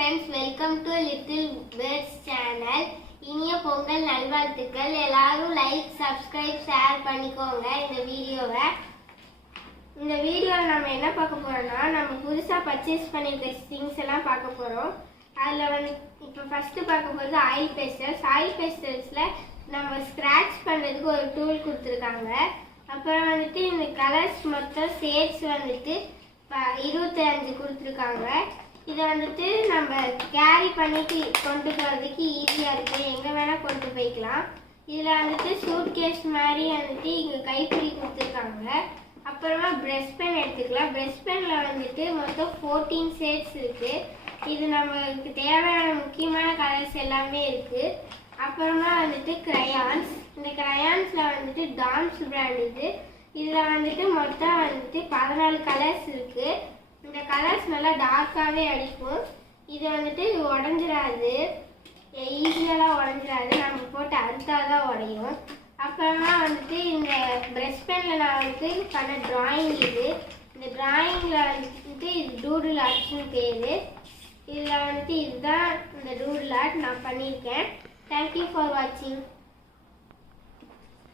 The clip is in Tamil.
friends, welcome to Little Birds channel. இனிய பொங்கல் நல்வாழ்த்துக்கள். எல்லாரும் லைக், சப்ஸ்கிரைப், ஷேர் பண்ணிக்கோங்க இந்த வீடியோவை. இந்த வீடியோவில் நம்ம என்ன பார்க்க போறோம்னா, நம்ம புதுசாக பர்ச்சேஸ் பண்ணியிருக்க திங்ஸ் எல்லாம் பார்க்க போகிறோம். அதில் வந்து இப்போ ஃபஸ்ட்டு பார்க்க போகிறது ஆயில் பேஸ்டல்ஸ். ஆயில் பேஸ்டல்ஸில் நம்ம ஸ்க்ராட்ச் பண்ணுறதுக்கு ஒரு டூல் கொடுத்துருக்காங்க. அப்புறம் வந்துட்டு இந்த கலர்ஸ் மொத்தம் ஷேட்ஸ் வந்துட்டு 25 கொடுத்துருக்காங்க. இதை வந்துட்டு நம்ம கேரி பண்ணிட்டு கொண்டு போகிறதுக்கு ஈஸியாக இருக்குது, எங்கே வேணால் கொண்டு போய்க்கலாம். இதில் வந்துட்டு சூட் கேஸ் மாதிரி வந்துட்டு இங்கே கைப்பிடி கொடுத்துருக்காங்க. அப்புறமா ப்ரெஷ் பென் எடுத்துக்கலாம். ப்ரெஷ் பெனில் வந்துட்டு மொத்தம் 14 ஷேட்ஸ் இருக்குது. இது நமக்கு தேவையான முக்கியமான கலர்ஸ் எல்லாமே இருக்குது. அப்புறமா வந்துட்டு க்ரையான்ஸ். இந்த க்ரையான்ஸில் வந்துட்டு டாம்ஸ் பிராண்ட் இதில் வந்துட்டு மொத்தம் வந்துட்டு 14 கலர்ஸ் இருக்குது. இந்த கலர்ஸ் நல்லா டார்க்காகவே அடிக்கும். இது வந்துட்டு உடஞ்சிடாது, ஈஸியாலாம் உடஞ்சிடாது, நம்ம போட்டு அறுத்தாதான் உடையும். அப்புறமா வந்துட்டு இந்த ப்ரெஷ் பெனில் நான் வந்துட்டு பண்ண ட்ராயிங் இந்த ட்ராயிங்கில் வந்துட்டு இது டூடில் ஆர்ட்ஸ்னு பேர். இதில் வந்துட்டு இதுதான் இந்த டூடில் ஆர்ட் நான் பண்ணியிருக்கேன். தேங்க்யூ ஃபார் வாட்சிங்.